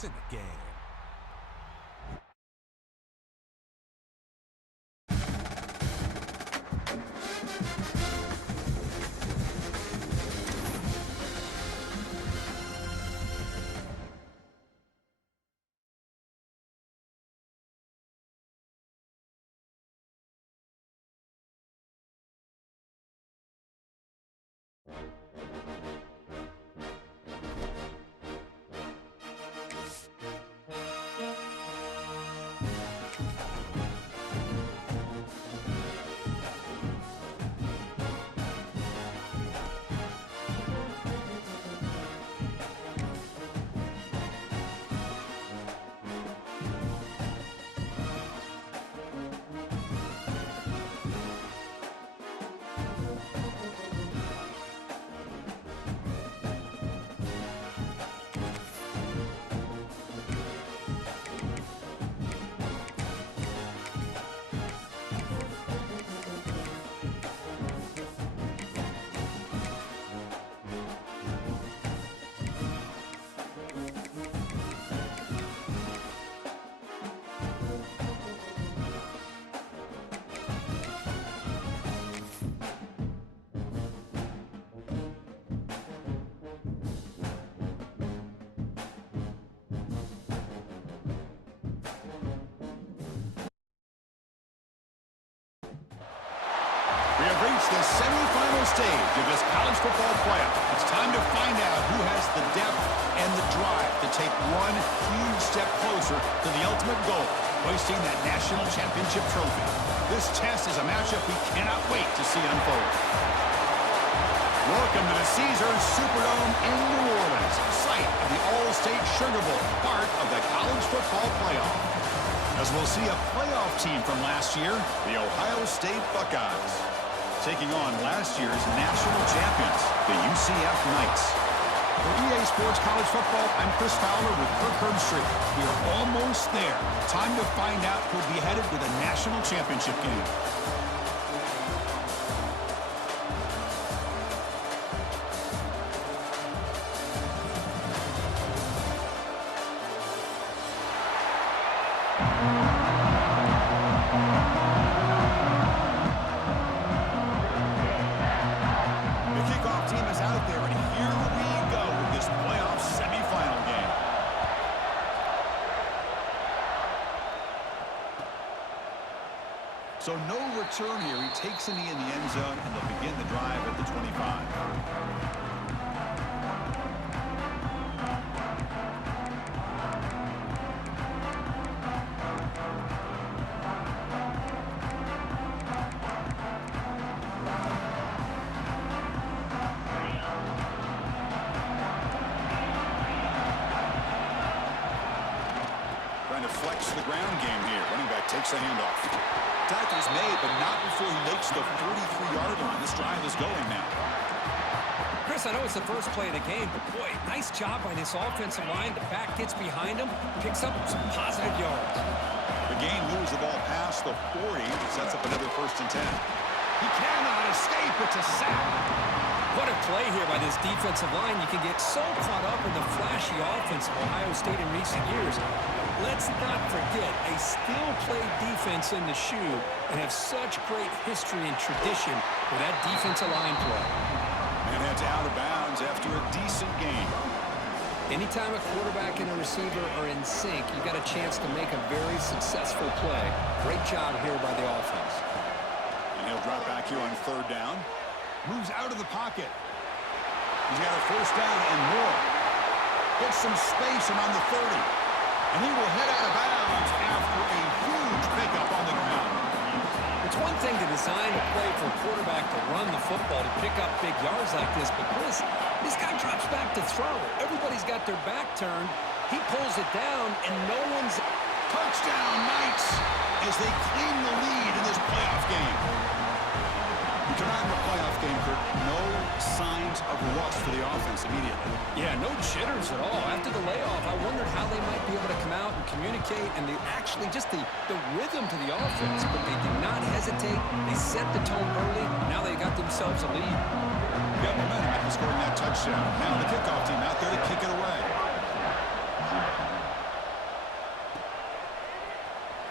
It's in the game. We have reached the semifinal stage of this college football playoff. It's time to find out who has the depth and the drive to take one huge step closer to the ultimate goal, hoisting that national championship trophy. This test is a matchup we cannot wait to see unfold. Welcome to the Caesars Superdome in New Orleans, site of the All-State Sugar Bowl, part of the college football playoff. As we'll see a playoff team from last year, the Ohio State Buckeyes, taking on last year's national champions, the UCF Knights. For EA Sports College Football, I'm Chris Fowler with Kirk Herbstreit. We are almost there. Time to find out who'll be headed to the national championship game. So no return here. He takes a knee in the end zone, and they'll begin the drive at the 25. Trying to flex the ground game here. Running back takes the handoff. Tackle's made, but not before he makes the 43-yard line. This drive is going now. Chris, I know it's the first play of the game, but boy, nice job by this offensive line. The back gets behind him, picks up some positive yards. The game moves the ball past the 40, sets up another 1st and 10. He cannot escape. It's a sack. What a play here by this defensive line. You can get so caught up in the flashy offense of Ohio State in recent years. Let's not forget, they still play defense in the shoe and have such great history and tradition with that defensive line play. And it's out of bounds after a decent game. Anytime a quarterback and a receiver are in sync, you got a chance to make a very successful play. Great job here by the offense. And he'll drop back here on 3rd down. Moves out of the pocket. He's got a 1st down and more. Gets some space around the 30. And he will head out of bounds after a huge pickup on the ground. It's one thing to design a play for a quarterback to run the football, to pick up big yards like this, but Chris, this guy drops back to throw. Everybody's got their back turned. He pulls it down, and no one's... Touchdown, Knights, as they claim the lead in this playoff game. You come out in the playoff game, Kirk, no signs of rust for the offense immediately. Yeah, no jitters at all. After the layoff, I wondered how they might be able to come out and communicate, and actually just the rhythm to the offense, but they did not hesitate. They set the tone early. Now they got themselves a lead. Got momentum after scoring that touchdown. Now the kickoff team out there to kick it away.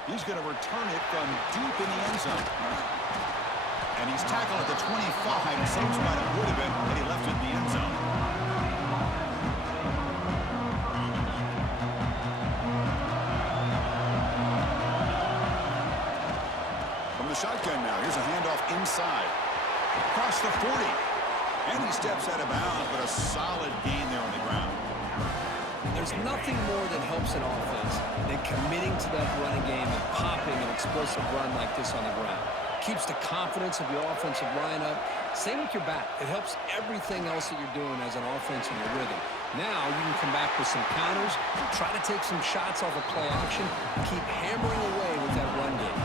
He's going to return it from deep in the end zone. And he's tackled at the 25. Same spot it would have been had he left it in the end zone. From the shotgun now, here's a handoff inside. Across the 40. And he steps out of bounds, but a solid gain there on the ground. There's nothing more that helps an offense than committing to that running game and popping an explosive run like this on the ground. Keeps the confidence of your offensive line up. Same with your back. It helps everything else that you're doing as an offense in your rhythm. Now you can come back with some counters, try to take some shots off of play action, and keep hammering away with that run game.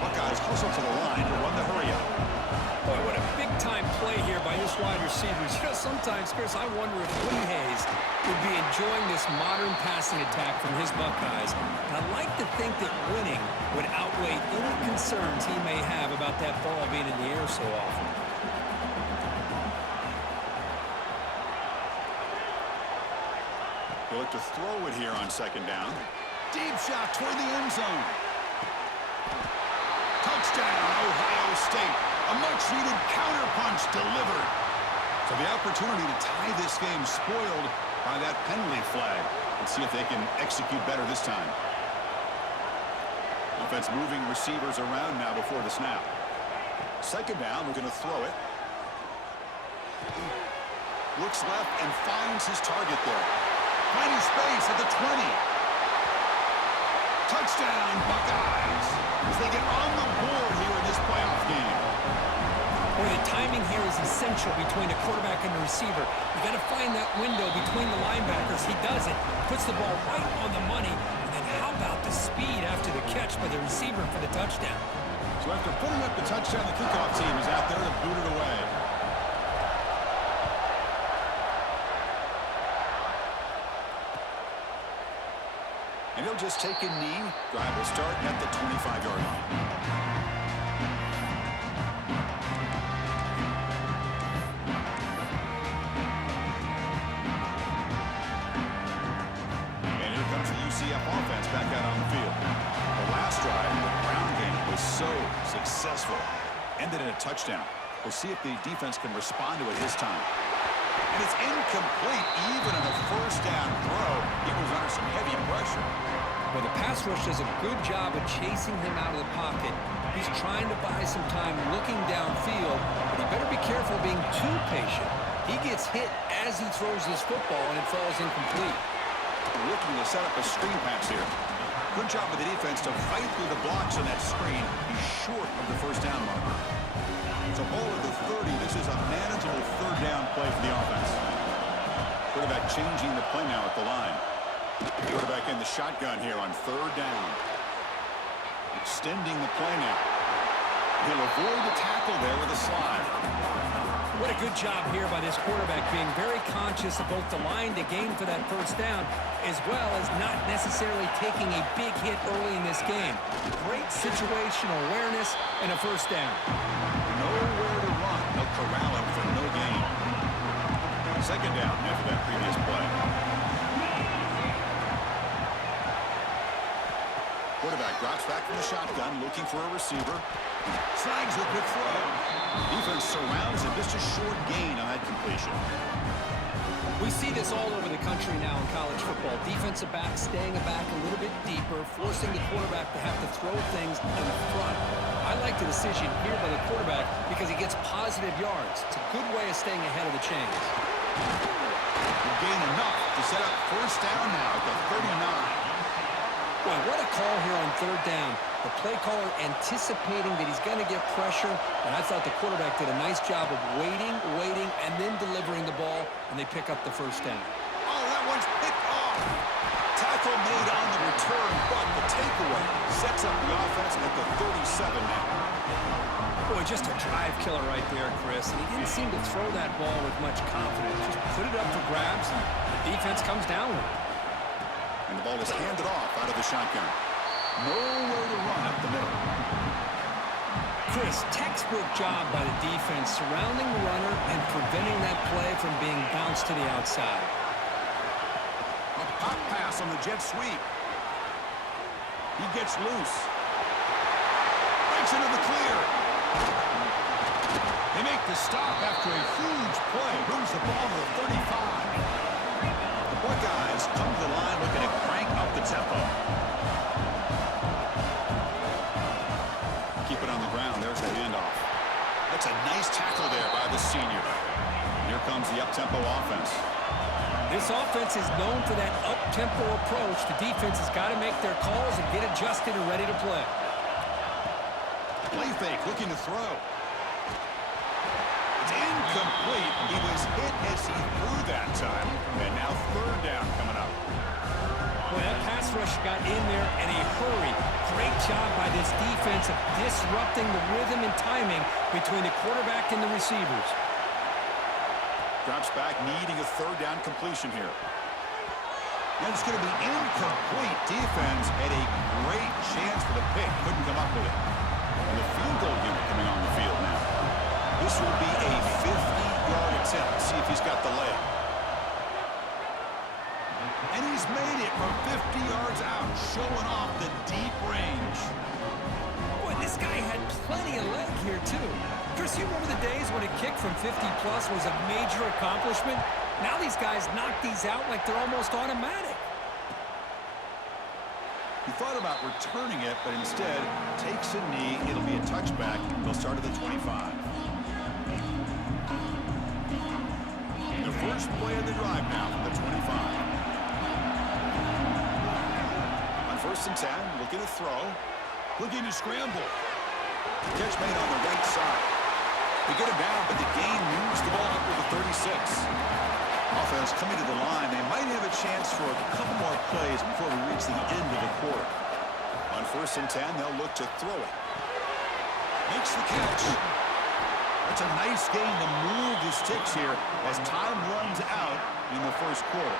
Buckeyes hustle to the line to run the hurry up. Boy, what a big-time play here by his wide receivers. You know, sometimes, Chris, I wonder if Woody Hayes would be enjoying this modern passing attack from his Buckeyes. And I'd like to think that winning would outweigh any concerns he may have about that ball being in the air so often. He'll look to throw it here on second down. Deep shot toward the end zone. Touchdown, Ohio State. A much-needed counterpunch delivered. So the opportunity to tie this game spoiled by that penalty flag. Let's see if they can execute better this time. Offense moving receivers around now before the snap. Second down, we're going to throw it. Looks left and finds his target there. Finding space at the 20. Touchdown, Buckeyes, as they get on the board here in this playoff game. Boy, the timing here is essential between the quarterback and the receiver. You got to find that window between the linebackers. He does it, puts the ball right on the money, and then how about the speed after the catch by the receiver for the touchdown? So after putting up the touchdown, the kickoff team is out there to boot it away. And he'll just take a knee. Drive will start at the 25-yard line. And here comes the UCF offense back out on the field. The last drive, the ground game was so successful. Ended in a touchdown. We'll see if the defense can respond to it this time. And it's incomplete, even in a first down throw. He was under some heavy pressure. Well, the pass rush does a good job of chasing him out of the pocket. He's trying to buy some time looking downfield, but he better be careful being too patient. He gets hit as he throws this football, and it falls incomplete. Looking to set up a screen pass here. Good job with the defense to fight through the blocks on that screen. He's short of the first down marker. It's a ball at the 30. This is a manageable third down play for the offense. Quarterback changing the play now at the line. Quarterback in the shotgun here on third down. Extending the play now. He'll avoid the tackle there with a slide. What a good job here by this quarterback, being very conscious of both the line to gain for that first down, as well as not necessarily taking a big hit early in this game. Great situational awareness and a first down. Nowhere to run. They'll corral him for no gain. Second down after that previous play. Quarterback drops back from the shotgun, looking for a receiver. Snags the quick throw. Defense surrounds him. Just a short gain on that completion. We see this all over the country now in college football. Defensive backs staying back a little bit deeper, forcing the quarterback to have to throw things in front. I like the decision here by the quarterback because he gets positive yards. It's a good way of staying ahead of the chains. He gained enough to set up first down now at the 39. Boy, what a call here on third down. The play caller anticipating that he's going to get pressure, and I thought the quarterback did a nice job of waiting, and then delivering the ball, and they pick up the first down. Oh, that one's picked off. Tackle made on the return, but the takeaway sets up the offense at the 37 now. Boy, just a drive killer right there, Chris. And he didn't seem to throw that ball with much confidence. Just put it up for grabs, and the defense comes down with it. And the ball is handed off out of the shotgun. Nowhere to run up the middle. Chris, textbook job by the defense surrounding the runner and preventing that play from being bounced to the outside. A pop pass on the jet sweep. He gets loose. Breaks into the clear. They make the stop after a huge play. Moves the ball to the 35. The Buckeyes come to the line looking to crank up the tempo. Keep it on the ground. There's the handoff. That's a nice tackle there by the senior. Here comes the up-tempo offense. This offense is known for that up-tempo approach. The defense has got to make their calls and get adjusted and ready to play. Play fake, looking to throw. It's incomplete. He was hit as he threw that time. And now third down coming up. Well, that pass rush got in there in a hurry. Great job by this defense of disrupting the rhythm and timing between the quarterback and the receivers. Drops back, needing a third down completion here. And it's going to be incomplete. Defense had a great chance for the pick. Couldn't come up with it. And the field goal unit coming on the field now. This will be a 50-yard attempt. See if he's got the layup. And he's made it from 50 yards out, showing off the deep range. Boy, this guy had plenty of leg here, too. Chris, you remember the days when a kick from 50-plus was a major accomplishment? Now these guys knock these out like they're almost automatic. He thought about returning it, but instead takes a knee. It'll be a touchback. They'll start at the 25. The first play of the drive now from the 25. On 1st and 10, looking to throw. Looking to scramble. Catch made on the right side. They get him down, but the gain moves the ball up to the 36. Offense coming to the line. They might have a chance for a couple more plays before we reach the end of the quarter. On 1st and 10, they'll look to throw it. Makes the catch. That's a nice gain to move the sticks here as time runs out in the first quarter.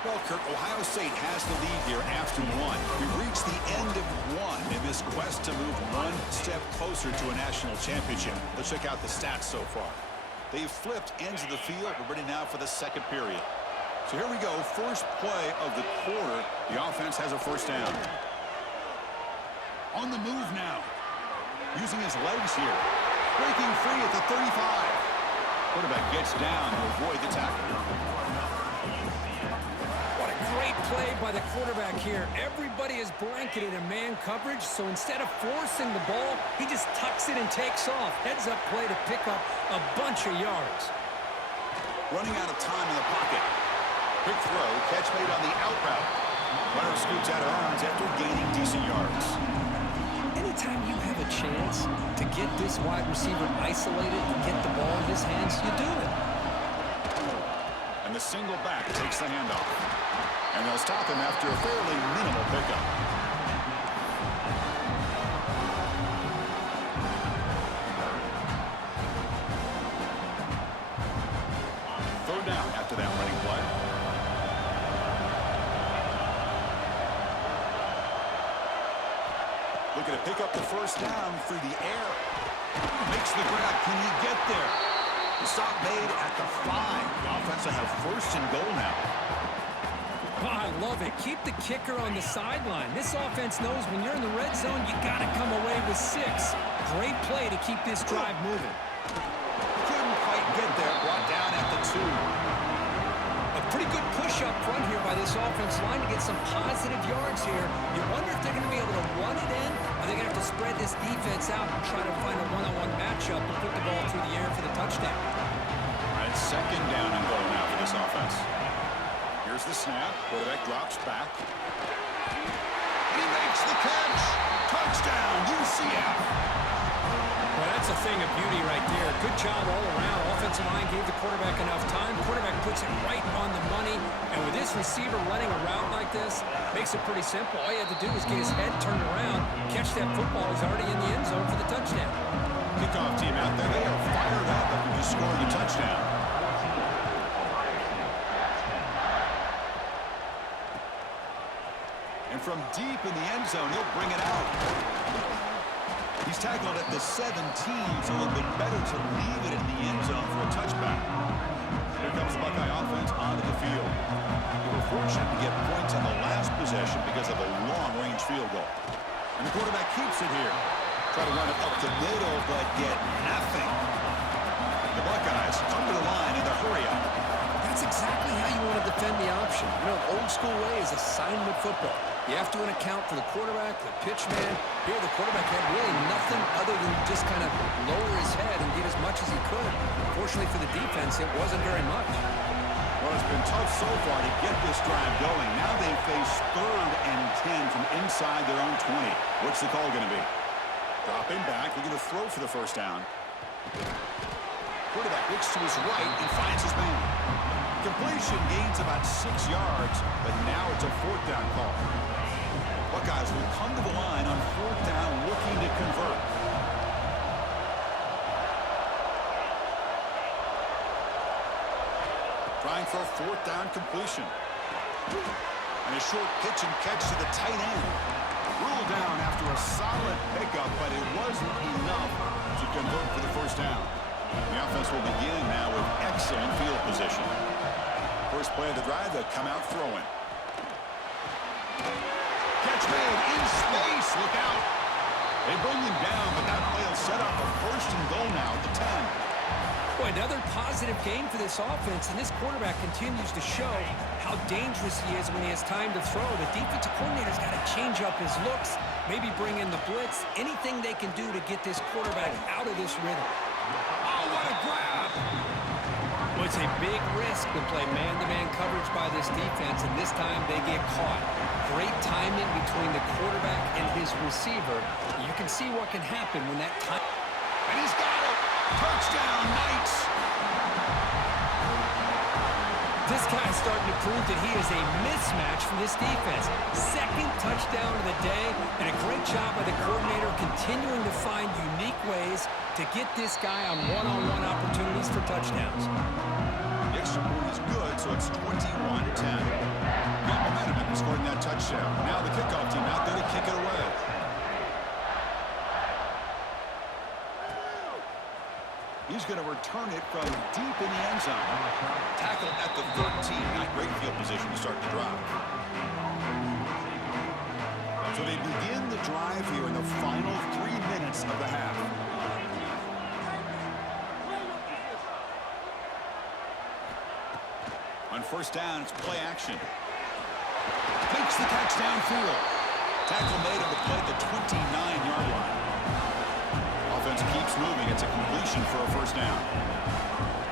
Well, Kirk, Ohio State has the lead here after one. We've reached the end of one in this quest to move one step closer to a national championship. Let's check out the stats so far. They've flipped ends of the field. We're ready now for the second period. So here we go. First play of the quarter. The offense has a first down. On the move now. Using his legs here. Breaking free at the 35. Quarterback gets down to avoid the tackle. Great play by the quarterback here. Everybody is blanketed in man coverage, so instead of forcing the ball, he just tucks it and takes off. Heads-up play to pick up a bunch of yards. Running out of time in the pocket. Quick throw, catch made on the out route. Runner scoots out of bounds after gaining decent yards. Anytime you have a chance to get this wide receiver isolated and get the ball in his hands, you do it. And the single back takes the handoff. And they'll stop him after a fairly minimal pickup. Third down after that running play. Looking to pick up the first down through the air. Makes the grab. Can he get there? The stop made at the 5. The offense will have first and goal now. Oh, I love it. Keep the kicker on the sideline. This offense knows when you're in the red zone, you got to come away with 6. Great play to keep this drive moving. Couldn't quite get there. Brought down at the 2. A pretty good push up front here by this offense line to get some positive yards here. You wonder if they're going to be able to run it in, or they're going to have to spread this defense out and try to find a one-on-one matchup and put the ball through the air for the touchdown. All right, second down and goal now for this offense. Here's the snap. Quarterback drops back. He makes the catch. Touchdown, UCF. Well, that's a thing of beauty right there. Good job all around. Offensive line gave the quarterback enough time. Quarterback puts it right on the money. And with this receiver running a route like this, makes it pretty simple. All you have to do is get his head turned around, catch that football. He's already in the end zone for the touchdown. Kickoff team out there. They are fired up after just scoring a touchdown. And from deep in the end zone, he'll bring it out. He's tackled at the 17, so it would have been better to leave it in the end zone for a touchback. Here comes the Buckeye offense onto the field. They were fortunate to get points on the last possession because of a long-range field quarterback keeps it here. Try to run it up the middle, but get nothing. The Buckeyes come to the line in the hurry-up. That's exactly how you want to defend the option. You know, old school way is assignment football. You have to account for the quarterback, the pitch man. Here, the quarterback had really nothing other than just kind of lower his head and get as much as he could. Fortunately for the defense, it wasn't very much. Well, it's been tough so far to get this drive going. Now they face 3rd and 10 from inside their own 20. What's the call going to be? Dropping back, they're going to throw for the first down. Quarterback looks to his right and finds his man. Completion gains about 6 yards, but now it's a 4th down call. Buckeyes will come to the line on 4th down looking to convert. Trying for a 4th down completion. And a short pitch and catch to the tight end. Ruled down after a solid pickup, but it wasn't enough to convert for the first down. The offense will begin now with excellent field position. First play of the drive, they'll come out throwing. Catch made in space. Look out. They bring him down, but that play will set up a 1st and goal now at the 10. Boy, another positive game for this offense, and this quarterback continues to show how dangerous he is when he has time to throw. The defensive coordinator's got to change up his looks, maybe bring in the blitz, anything they can do to get this quarterback out of this rhythm. Oh, what a grab! Well, it's a big risk to play man-to-man coverage by this defense, and this time they get caught. Great timing between the quarterback and his receiver. You can see what can happen when that time... And he's got it! Touchdown, Knights! This guy's starting to prove that he is a mismatch for this defense. 2nd touchdown of the day, and a great job by the coordinator continuing to find unique ways to get this guy on one-on-one opportunities for touchdowns. The extra point is good, so it's 21-10. Got momentum after scoring that touchdown. Now the kickoff team out there to kick it away. He's going to return it from deep in the end zone. Tackled at the 13. Not great field position to start the drive. So they begin the drive here in the final 3 minutes of the half. On first down, it's play action. Makes the catch downfield. Tackle made on the play at the 29-yard line. Offense keeps moving. It's a completion for a first down.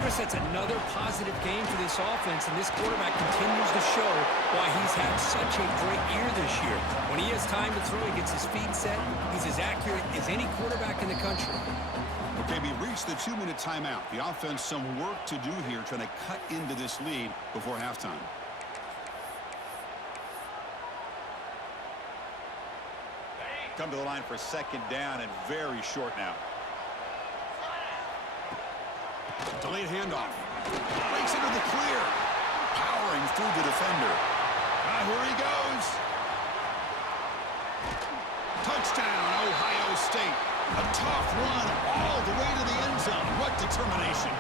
Chris, that's another positive game for this offense, and this quarterback continues to show why he's had such a great year this year. When he has time to throw, he gets his feet set. He's as accurate as any quarterback in the country. Okay, we reached the 2-minute timeout. The offense some work to do here, trying to cut into this lead before halftime. Come to the line for 2nd down and very short now. Delayed handoff. Breaks into the clear. Powering through the defender. Here he goes. Touchdown, Ohio State. A tough run all the way to the end zone. What determination.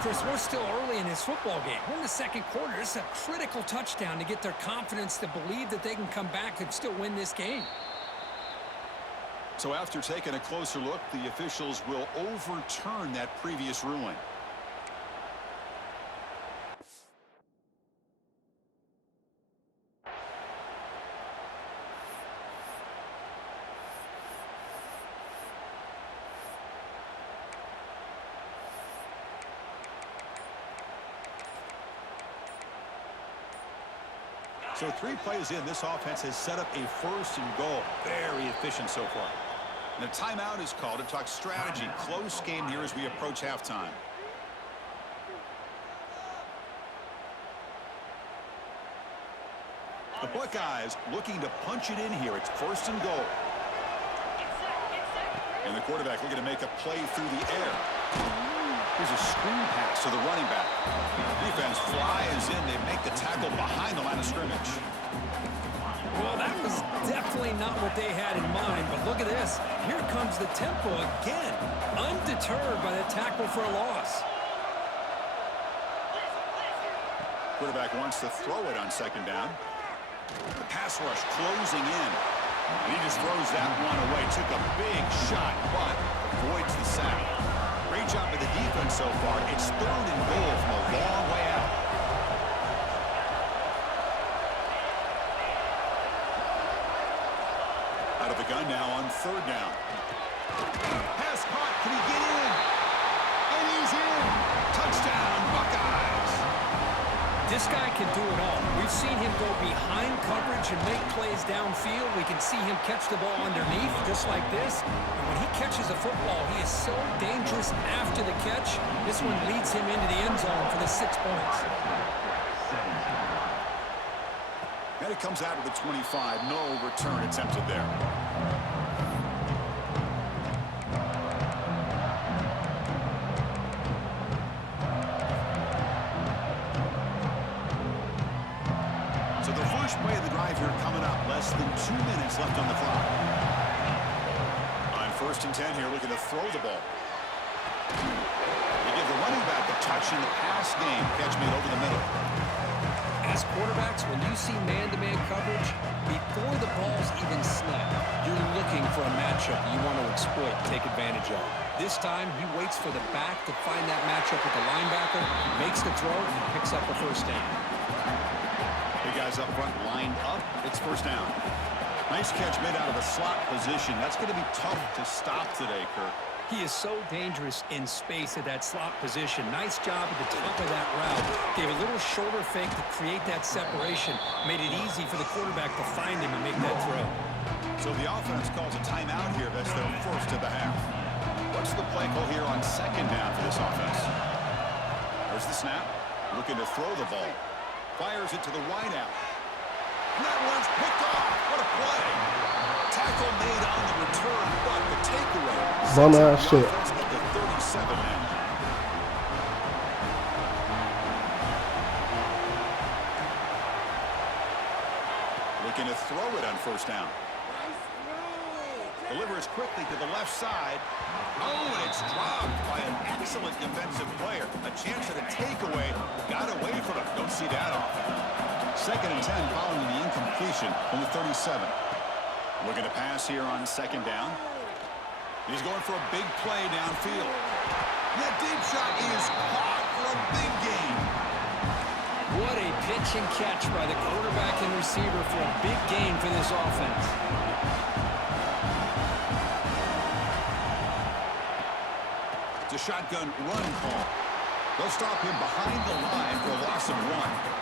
Chris, we're still early in this football game. We're in the 2nd quarter. This is a critical touchdown to get their confidence to believe that they can come back and still win this game. So after taking a closer look, the officials will overturn that previous ruling. So 3 plays in, this offense has set up a 1st and goal. Very efficient so far. And a timeout is called to talk strategy. Close game here as we approach halftime. The Buckeyes looking to punch it in here. It's 1st and goal. And the quarterback looking to make a play through the air. Here's a screen pass to the running back. Defense flies in. They make the tackle behind the line of scrimmage. Well, that was definitely not what they had in mind, but look at this. Here comes the tempo again, undeterred by the tackle for a loss. Quarterback wants to throw it on 2nd down. The pass rush closing in. And he just throws that one away. Took a big shot, but avoids the sack. Great job by the defense so far. It's 3rd and goal from a long way out. Out of the gun now on 3rd down. Pass caught. Can he get in? And he's in. Touchdown, Buckeyes. This guy can do it all. We've seen him go behind coverage and make plays downfield. We can see him catch the ball underneath, just like this. And when he catches a football, he is so dangerous after the catch. This one leads him into the end zone for the 6 points. And it comes out of the 25. No return attempted there. So the first play of the drive here coming up. Less than 2 minutes left on the clock. On 1st and 10 here, looking to throw the ball. They give the running back a touch in the pass game. Catch made over the middle. As quarterbacks, when you see man-to-man coverage, before the ball's even snapped, you're looking for a matchup you want to exploit, take advantage of. This time, he waits for the back to find that matchup with the linebacker, makes the throw, and picks up the 1st down. Big guys up front lined up. It's 1st down. Nice catch made out of the slot position. That's going to be tough to stop today, Kirk. He is so dangerous in space at that slot position. Nice job at the top of that route. Gave a little shoulder fake to create that separation. Made it easy for the quarterback to find him and make that throw. So the offense calls a timeout here. That's their 1st of the half. What's the play call here on 2nd down for this offense? There's the snap. Looking to throw the ball. Fires it to the wide out. And that one's picked off. What a play. Tackle made on the return, but the takeaway. Bum ass shit. At the 37 now. Looking to throw it on 1st down. Delivers quickly to the left side. Oh, and it's dropped by an excellent defensive player. A chance at a takeaway. Got away from it. Don't see that often. 2nd and 10 following the incompletion from the 37. Looking to pass here on 2nd down. He's going for a big play downfield. That deep shot is caught for a big gain. What a pitch and catch by the quarterback and receiver for a big gain for this offense. It's a shotgun run call. They'll stop him behind the line for a loss of 1.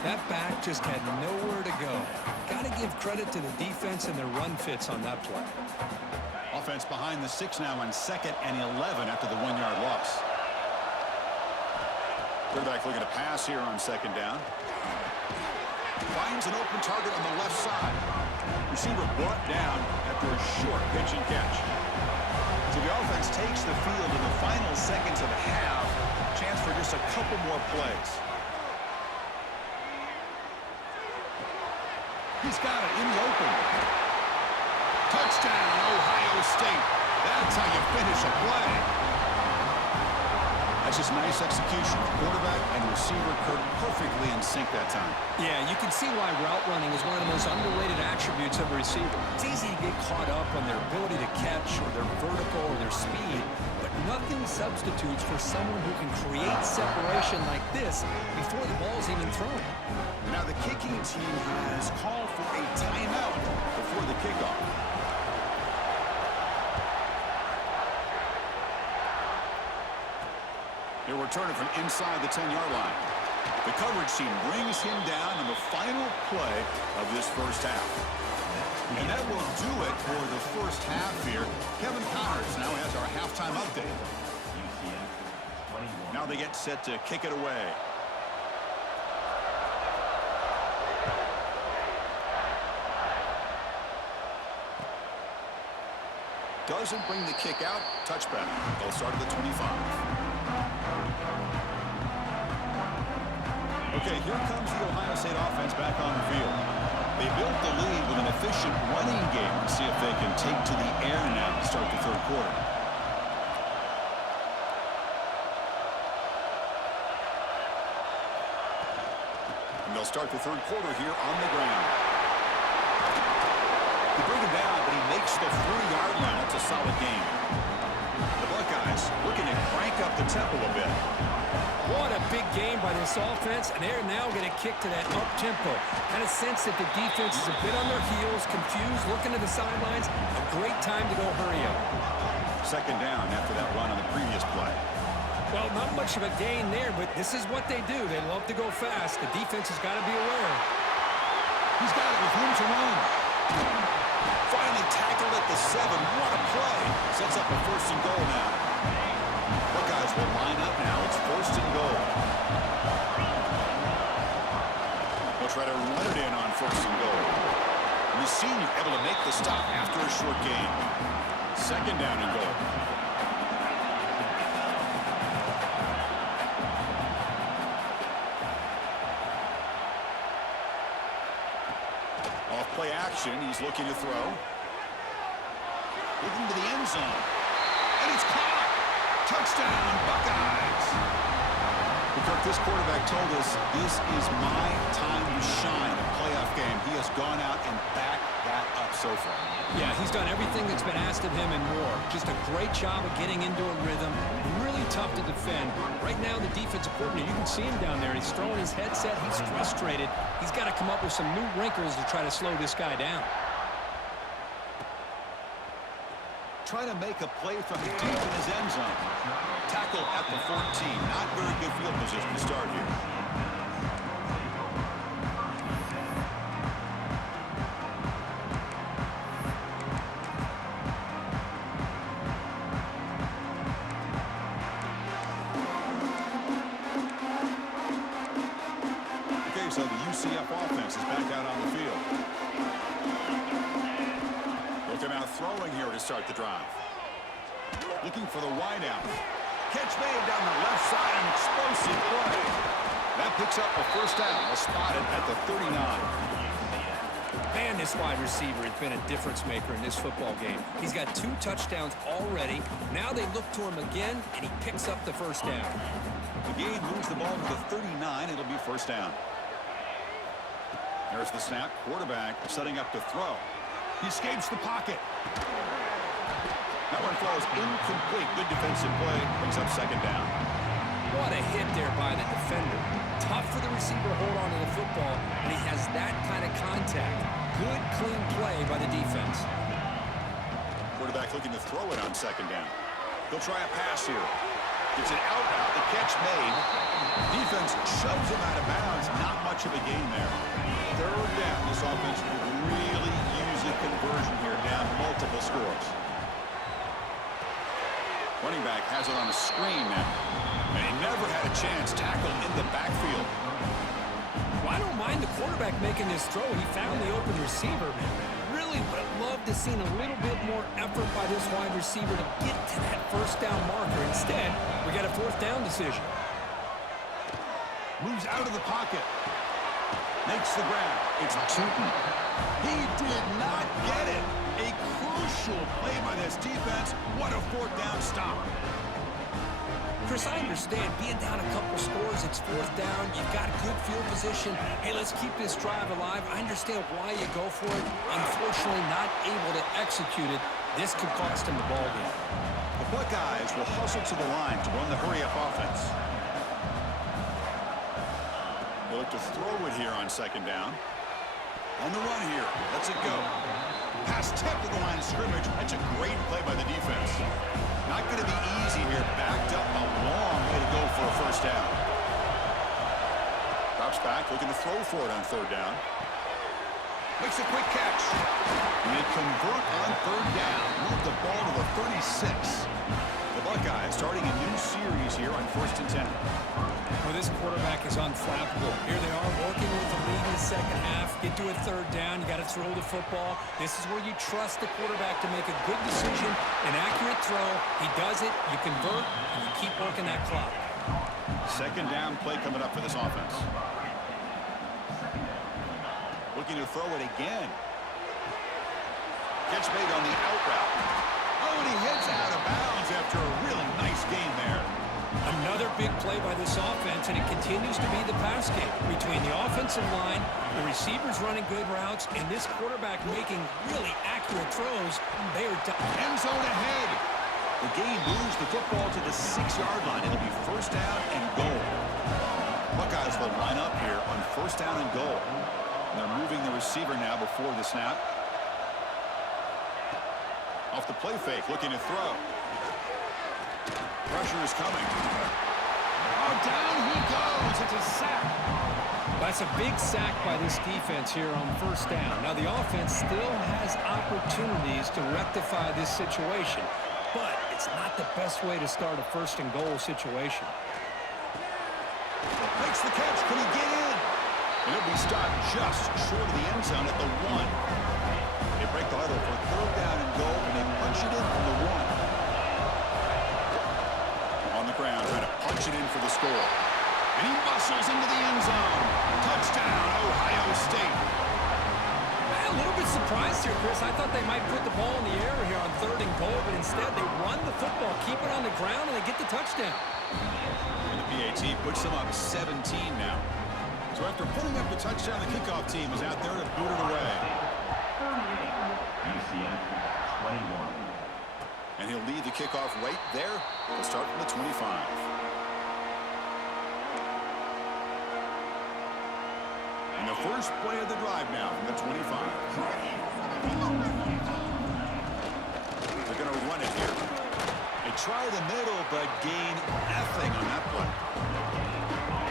That back just had nowhere to go. Got to give credit to the defense and their run fits on that play. Offense behind the 6 now on 2nd and 11 after the 1-yard loss. Quarterback looking to pass here on 2nd down. Finds an open target on the left side. Receiver brought down after a short pitch and catch. So the offense takes the field in the final seconds of the half. Chance for just a couple more plays. He's got it in the open. Touchdown, Ohio State. That's how you finish a play. That's just nice execution. Quarterback and receiver perfectly in sync that time. Yeah, you can see why route running is one of the most underrated attributes of a receiver. It's easy to get caught up on their ability to catch or their vertical or their speed, but nothing substitutes for someone who can create separation like this before the ball's even thrown. Now the kicking team has called for a timeout before the kickoff. He'll return it from inside the 10-yard line. The coverage team brings him down in the final play of this 1st half. And that will do it for the 1st half here. Kevin Connors now has our halftime update. Now they get set to kick it away. Doesn't bring the kick out. Touchback. They'll start at the 25. Okay, here comes the Ohio State offense back on the field. They built the lead with an efficient running game to see if they can take to the air now to start the 3rd quarter. And they'll start the 3rd quarter here on the ground. You bring him down, but he makes the 3-yard line. That's a solid game. The Buckeyes looking to crank up the tempo a bit. What a big game by this offense, and they're now going to kick to that up-tempo. Kind of sense that the defense is a bit on their heels, confused, looking to the sidelines. A great time to go hurry up. Second down after that run on the previous play. Well, not much of a gain there, but this is what they do. They love to go fast. The defense has got to be aware. He's got it with room to run. Finally tackled at the 7. What a play. Sets up a 1st and goal now. Buckeyes will line up now. It's 1st and goal. They'll try to run it in on 1st and goal. And the senior able to make the stop after a short gain. 2nd down and goal. Off play action. He's looking to throw. Looking to the end zone. And it's caught. Touchdown, Buckeyes. Because this quarterback told us this is my time to shine. A playoff game. He has gone out and backed that up so far. Yeah, he's done everything that's been asked of him and more. Just a great job of getting into a rhythm. Really tough to defend. Right now, the defensive coordinator, you can see him down there. He's throwing his headset. He's frustrated. He's got to come up with some new wrinkles to try to slow this guy down. Trying to make a play from deep in his end zone. Tackle at the 14. Not very good field position to start here. Okay, so the UCF offense is back out on the field. Looking out throwing here to start the drive. Looking for the wideout. Catch made down the left side, an explosive play. That picks up a 1st down. They'll spot it at the 39. Man, this wide receiver has been a difference maker in this football game. He's got 2 touchdowns already. Now they look to him again, and he picks up the 1st down. The gain moves the ball to the 39. It'll be 1st down. There's the snap. Quarterback setting up to throw. He escapes the pocket. That one falls incomplete. Good defensive play. Brings up 2nd down. What a hit there by the defender. Tough for the receiver to hold on to the football, and he has that kind of contact. Good, clean play by the defense. Quarterback looking to throw it on 2nd down. He'll try a pass here. It's an out route. The catch made. Defense shoves him out of bounds. Not much of a gain there. 3rd down. This offense could really use a conversion here. Down multiple scores. Running back has it on a screen now. And he never had a chance. Tackle in the backfield. Well, I don't mind the quarterback making this throw. He found the open receiver. Really would have loved to seen a little bit more effort by this wide receiver to get to that 1st down marker. Instead, we got a 4th down decision. Moves out of the pocket. Makes the grab. It's Tootin. He did not get it. A crucial play by this defense. What a 4th down stop. Chris, I understand being down a couple scores, it's 4th down, you've got good field position. Hey, let's keep this drive alive. I understand why you go for it. Unfortunately, not able to execute it. This could cost him the ball game. The Buckeyes will hustle to the line to run the hurry-up offense. They look to throw it here on 2nd down. On the run here. Lets it go. Pass tipped to the line of scrimmage. That's a great play by the defense. Not going to be easy here. Backed up a long way to go for a 1st down. Drops back, looking to throw for it on 3rd down. Makes a quick catch. And they convert on 3rd down. Move the ball to the 36. The Buckeyes starting a new series here on 1st and 10. Well, this quarterback is unflappable. Here they are working with the lead in the 2nd half. Get to a 3rd down. You got to throw the football. This is where you trust the quarterback to make a good decision, an accurate throw. He does it. You convert, and you keep working that clock. 2nd down play coming up for this offense. Looking to throw it again. Catch made on the out route. Oh, and he heads out of bounds after a really nice game there. Another big play by this offense, and it continues to be the pass game between the offensive line, the receivers running good routes, and this quarterback making really accurate throws. They are done. End zone ahead. The gain moves the football to the 6-yard line. It'll be first down and goal. Buckeyes will line up here on first down and goal. They're moving the receiver now before the snap. Off the play fake, looking to throw. Pressure is coming. Oh, down he goes. It's a sack. That's a big sack by this defense here on first down. Now, the offense still has opportunities to rectify this situation, but it's not the best way to start a first and goal situation. Makes the catch. Can he get in? And he'll be stopped just short of the end zone at the 1. They break the huddle for third down and goal, and they punch it in from the 1. On the ground, trying to punch it in for the score. And he muscles into the end zone. Touchdown, Ohio State. I'm a little bit surprised here, Chris. I thought they might put the ball in the air here on third and goal, but instead they run the football, keep it on the ground, and they get the touchdown. And the PAT puts them up 17 now. So after putting up the touchdown, the kickoff team is out there to boot it away. UCF 21. And he'll lead the kickoff right there. He'll start from the 25. And the first play of the drive now from the 25. They're going to run it here. They try the middle, but gain nothing on that play.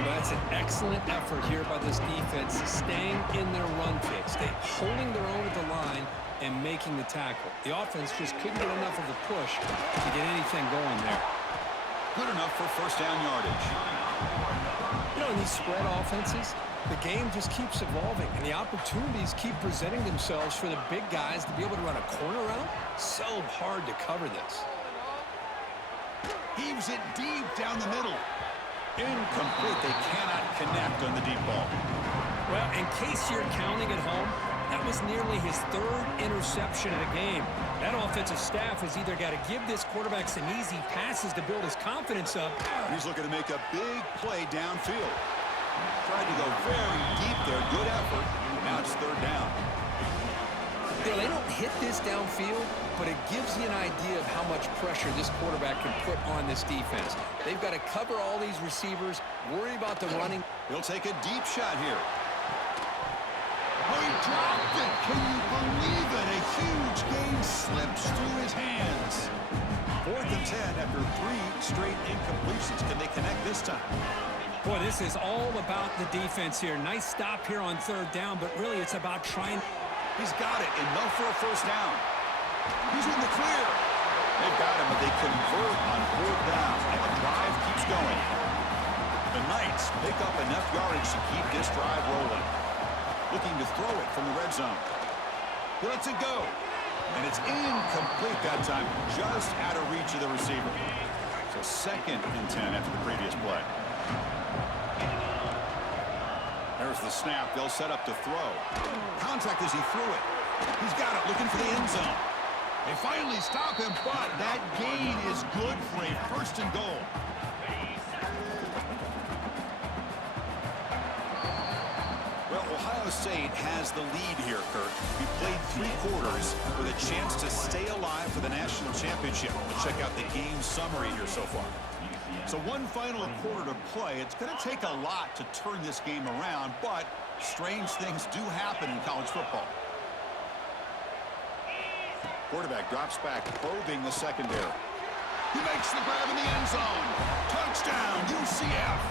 That's an excellent effort here by this defense, staying in their run fix. They're holding their own at the line and making the tackle. The offense just couldn't get enough of a push to get anything going there. Good enough for first down yardage. You know, in these spread offenses, the game just keeps evolving, and the opportunities keep presenting themselves for the big guys to be able to run a corner route. So hard to cover this. Heaves it deep down the middle. Incomplete. They cannot connect on the deep ball. Well, in case you're counting at home, that was nearly his third interception of the game. That offensive staff has either got to give this quarterback some easy passes to build his confidence up. He's looking to make a big play downfield. Tried to go very deep there. Good effort. Now it's third down. You know, they don't hit this downfield, but it gives you an idea of how much pressure this quarterback can put on this defense. They've got to cover all these receivers, worry about the running. He'll take a deep shot here. Oh, he dropped it. Can you believe it? A huge gain slips through his hands. 4th and 10 after 3 straight incompletions. Can they connect this time? Boy, this is all about the defense here. Nice stop here on third down, but really it's about trying. He's got it. Enough for a first down. He's in the clear. They've got him, but they convert on 4th down, and the drive keeps going. The Knights pick up enough yardage to keep this drive rolling. Looking to throw it from the red zone. He lets it go. And it's incomplete that time, just out of reach of the receiver. So 2nd and 10 after the previous play. There's the snap. They'll set up to throw. Contact as he threw it. He's got it, looking for the end zone. They finally stop him, but that gain is good for a first and goal. Well, Ohio State has the lead here, Kurt. We played 3 quarters with a chance to stay alive for the national championship. Let's check out the game summary here so far. So 1 final quarter to play. It's going to take a lot to turn this game around, but strange things do happen in college football. Quarterback drops back, probing the secondary. He makes the grab in the end zone. Touchdown, UCF.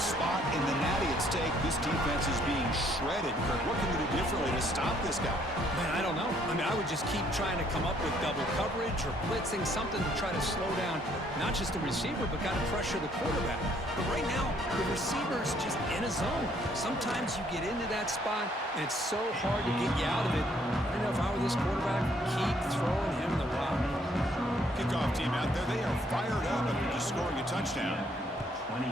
Spot in the natty at stake. This defense is being shredded. Kurt, what can they do differently to stop this guy? Man, I don't know. I mean, I would just keep trying to come up with double coverage or blitzing, something to try to slow down not just the receiver, but got to pressure the quarterback. But right now, the receiver's just in a zone. Sometimes you get into that spot, and it's so hard to get you out of it. I don't know if I were this quarterback, keep throwing him the rock. Kickoff team out there, they are fired up after just scoring a touchdown. 28.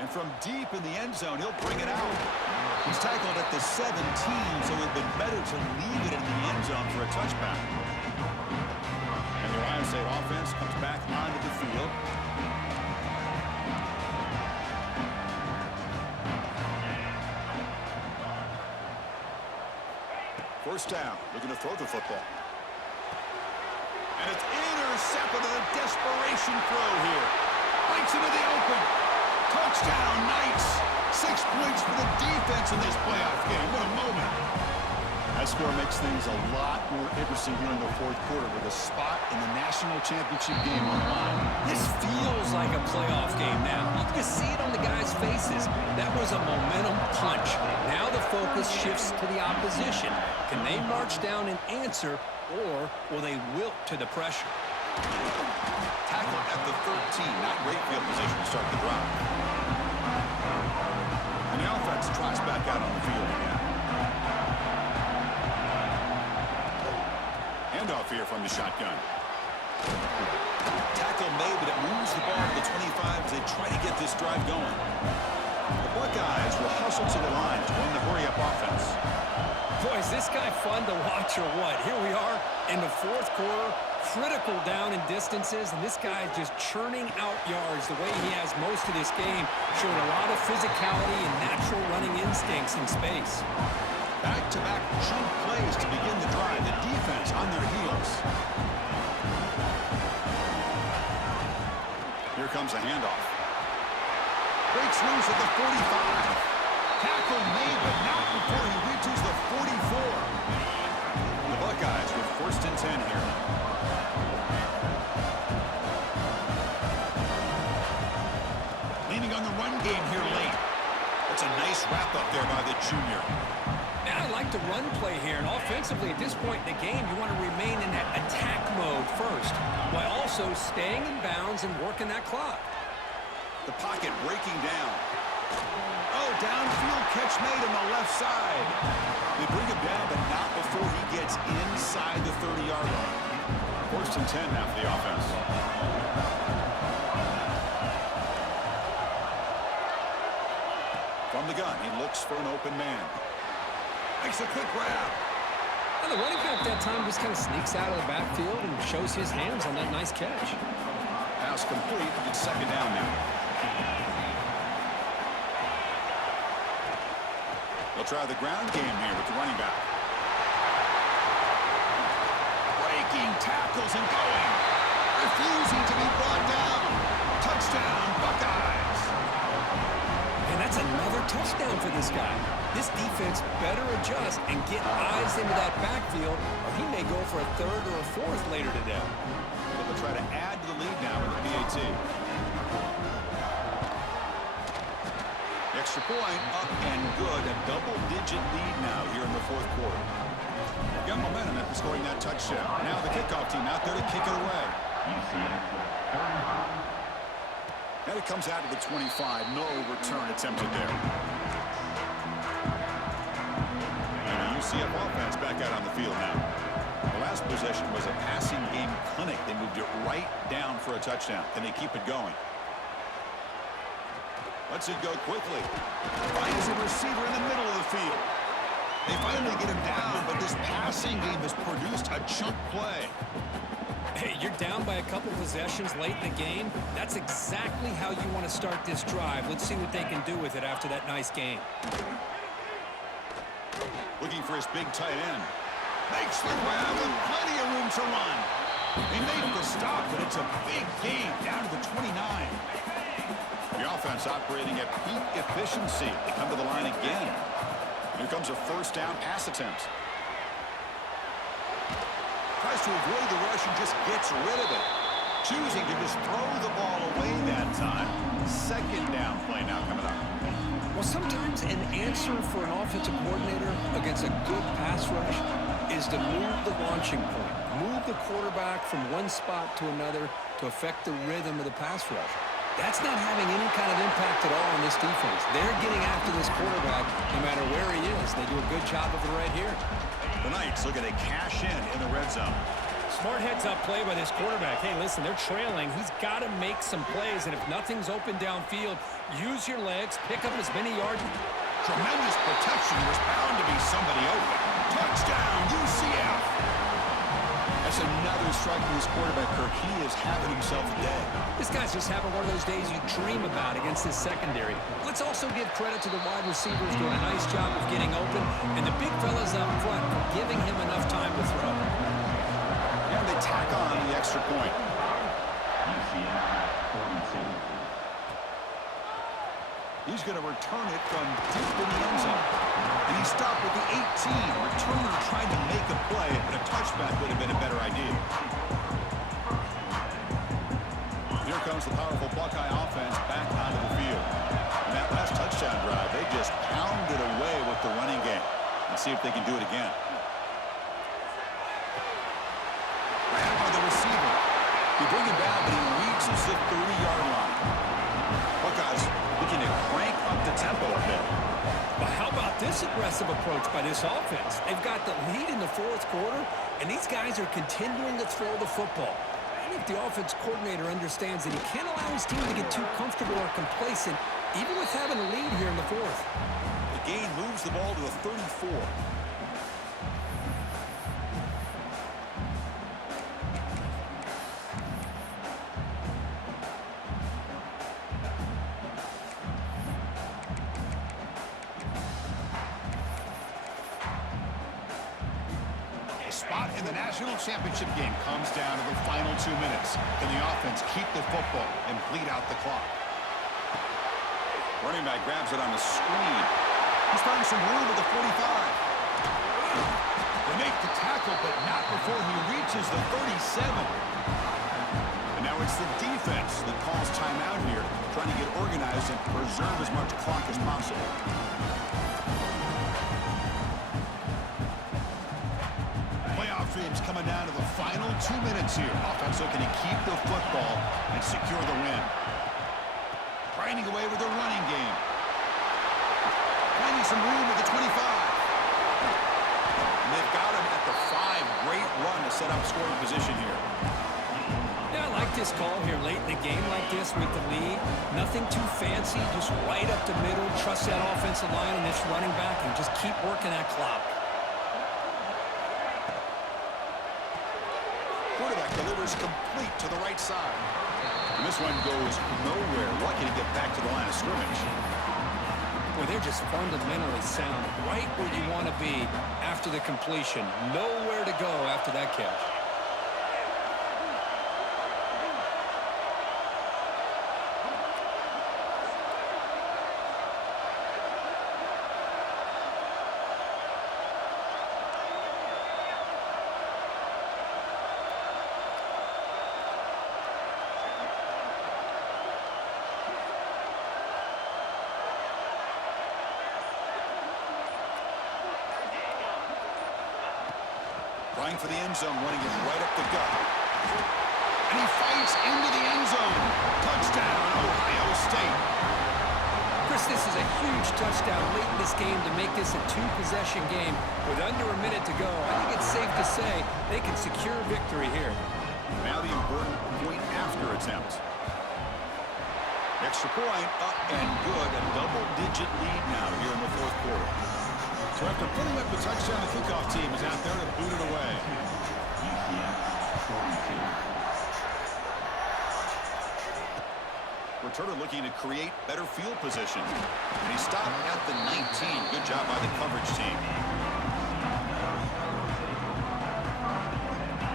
And from deep in the end zone, he'll bring it out. He's tackled at the 17, so it would have been better to leave it in the end zone for a touchback. First down, looking to throw the football. And it's intercepted on a desperation throw here. Breaks into the open. Touchdown, Knights. 6 points for the defense in this playoff game. What a moment. That score makes things a lot more interesting here in the fourth quarter with a spot in the national championship game on the line. This feels like a playoff game now. You can see it on the guys' faces. That was a momentum punch. Now the focus shifts to the opposition. Can they march down and answer, or will they wilt to the pressure? Tackle at the 13, not great field position to start the drive. And the offense trots back out on the field again. Handoff here from the shotgun. Tackle made, but it moves the ball to the 25 as they try to get this drive going. The Buckeyes will hustle to the line to run the hurry-up offense. Boy, is this guy fun to watch or what? Here we are in the fourth quarter, critical down in distances, and this guy is just churning out yards the way he has most of this game, showing a lot of physicality and natural running instincts in space. Back-to-back chunk plays to begin the drive. The defense on their heels. Here comes a handoff. Breaks loose at the 45. Tackle made, but not before he reaches the 44. The Buckeyes with 1st and 10 here. Leaning on the run game here late. That's a nice wrap-up there by the junior. I like the run play here, and offensively at this point in the game, you want to remain in that attack mode first, while also staying in bounds and working that clock. The pocket breaking down. Oh, downfield catch made on the left side. They bring him down, but not before he gets inside the 30-yard line. 1st and 10 now for the offense. From the gun, he looks for an open man. Makes a quick grab. Well, the running back that time just kind of sneaks out of the backfield and shows his hands on that nice catch. Pass complete. It's 2nd down now. They'll try the ground game here with the running back. Breaking tackles and going. Refusing to be brought down. Touchdown, Buckeyes. And that's another touchdown for this guy. This defense better adjust and get eyes into that backfield, or he may go for a 3rd or a 4th later today. They'll try to add to the lead now with the PAT. Extra point, up and good. A double-digit lead now here in the fourth quarter. Got momentum after scoring that touchdown. Now the kickoff team out there to kick it away. And it comes out to the 25. No return attempted there. UCF offense back out on the field now. The last possession was a passing game clinic. They moved it right down for a touchdown. Can they keep it going? Lets it go quickly. Finds a receiver in the middle of the field. They finally get him down, but this passing game has produced a chunk play. Hey, you're down by a couple possessions late in the game. That's exactly how you want to start this drive. Let's see what they can do with it after that nice game. Looking for his big tight end. Makes the grab with plenty of room to run. He made the stop, but it's a big gain down to the 29. The offense operating at peak efficiency. They come to the line again. Here comes a 1st down pass attempt. Tries to avoid the rush and just gets rid of it. Choosing to just throw the ball away that time. 2nd down play now coming up. Well, sometimes an answer for an offensive coordinator against a good pass rush is to move the launching point, move the quarterback from one spot to another to affect the rhythm of the pass rush. That's not having any kind of impact at all on this defense. They're getting after this quarterback no matter where he is. They do a good job of it right here. The Knights looking to cash in the red zone. Smart heads-up play by this quarterback. Hey, listen, they're trailing. He's got to make some plays, and if nothing's open downfield, use your legs, pick up as many yards. Tremendous protection. There's bound to be somebody open. Touchdown, UCF. That's another strike from this quarterback, Kirk. He is having himself a day. This guy's just having one of those days you dream about against this secondary. Let's also give credit to the wide receivers doing a nice job of getting open, and the big fellas up front for giving him enough time to throw. And they tack on the extra point. He's going to return it from deep in the end zone. And he stopped with the 18. Returner trying to make a play, but a touchback would have been a better idea. Here comes the powerful Buckeye offense back onto the field. In that last touchdown drive, they just pounded away with the running game. Let's see if they can do it again. Ran by the receiver. They bring him down, but he reaches the 30-yard line. Buckeyes looking to crank up the tempo a bit. But how about this aggressive approach by this offense? They've got the lead in the fourth quarter, and these guys are continuing to throw the football. I think the offense coordinator understands that he can't allow his team to get too comfortable or complacent, even with having a lead here in the fourth. The gain moves the ball to the 34. Spot in the national championship game comes down to the final 2 minutes. Can the offense keep the football and bleed out the clock? Running back grabs it on the screen. He's finding some room at the 45. They make the tackle, but not before he reaches the 37. And now it's the defense that calls timeout here, trying to get organized and preserve as much clock as possible. Dreams coming down to the final 2 minutes here. Offense looking to keep the football and secure the win. Grinding away with the running game. Finding some room at the 25. And they've got him at the 5. Great run to set up scoring position here. Yeah, I like this call here late in the game like this with the lead. Nothing too fancy, just right up the middle. Trust that offensive line and this running back and just keep working that clock. Quarterback delivers complete to the right side. And this one goes nowhere. Lucky to get back to the line of scrimmage. Boy, they're just fundamentally sound. Right where you want to be after the completion. Nowhere to go after that catch. Trying for the end zone, running it right up the gut. And he fights into the end zone. Touchdown, Ohio State. Chris, this is a huge touchdown late in this game to make this a 2-possession game with under a minute to go. I think it's safe to say they can secure victory here. Now the important point after attempt. Extra point up and good. A double-digit lead now here in the fourth quarter. So after putting up the touchdown, the kickoff team is out there to boot it away. Returner looking to create better field position. And he stopped at the 19. Good job by the coverage team.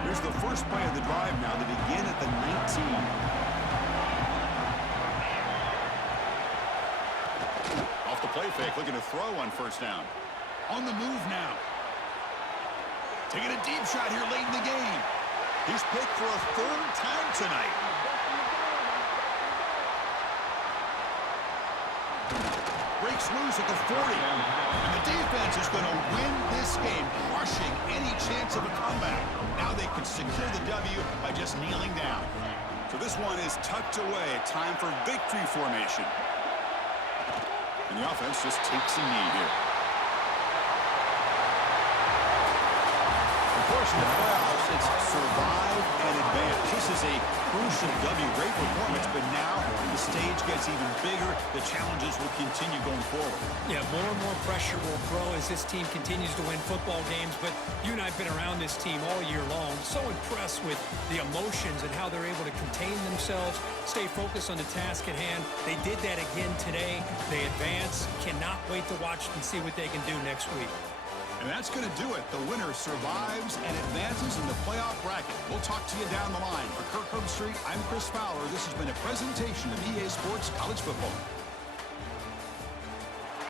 Here's the first play of the drive now. They begin at the 19. Off the play fake, looking to throw on first down. On the move now. Taking a deep shot here late in the game. He's picked for a 3rd time tonight. Breaks loose at the 40. And the defense is going to win this game, crushing any chance of a comeback. Now they can secure the W by just kneeling down. So this one is tucked away. Time for victory formation. And the offense just takes a knee here. Of course, in the playoffs, it's survive and advance. This is a crucial W. Great performance, but now the stage gets even bigger. The challenges will continue going forward. Yeah, more and more pressure will grow as this team continues to win football games, but you and I have been around this team all year long. So impressed impressed with the emotions and how they're able to contain themselves, stay focused on the task at hand. They did that again today. They advance. Cannot wait to watch and see what they can do next week. And that's going to do it. The winner survives and advances in the playoff bracket. We'll talk to you down the line. For Kirk Herbstreit, I'm Chris Fowler. This has been a presentation of EA Sports College Football.